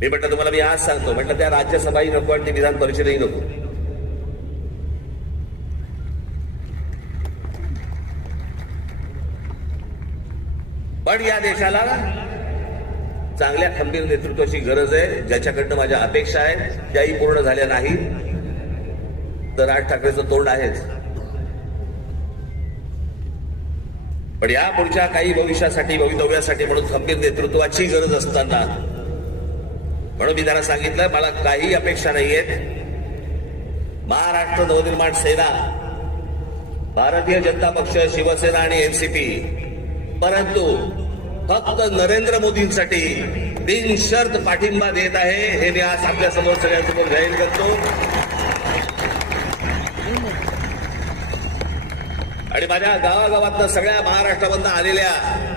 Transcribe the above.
मी म्हटलं तुम्हाला मी आज सांगतो, म्हटलं त्या राज्यसभाही नको आणि ती विधान परिषदही नको. पण या देशाला चांगल्या खंबीर नेतृत्वाची गरज आहे, ज्याच्याकडनं माझ्या अपेक्षा आहेत त्याही पूर्ण झाल्या नाही तर राज ठाकरेचं तोंड आहेच. पण या पुढच्या काही भविष्यासाठी भवितव्यासाठी म्हणून खंबीर नेतृत्वाची गरज असताना म्हणून मी त्यांना सांगितलं मला काही अपेक्षा नाहीयेत. महाराष्ट्र नवनिर्माण सेना, भारतीय जनता पक्ष, शिवसेना आणि एनसीपी, परंतु फक्त नरेंद्र मोदींसाठी बिनशर्त पाठिंबा देत आहे हे मी आज आपल्या समोर सगळ्यांसमोर जाहीर करतो. आणि माझ्या गावागावातनं सगळ्या महाराष्ट्रामधनं आलेल्या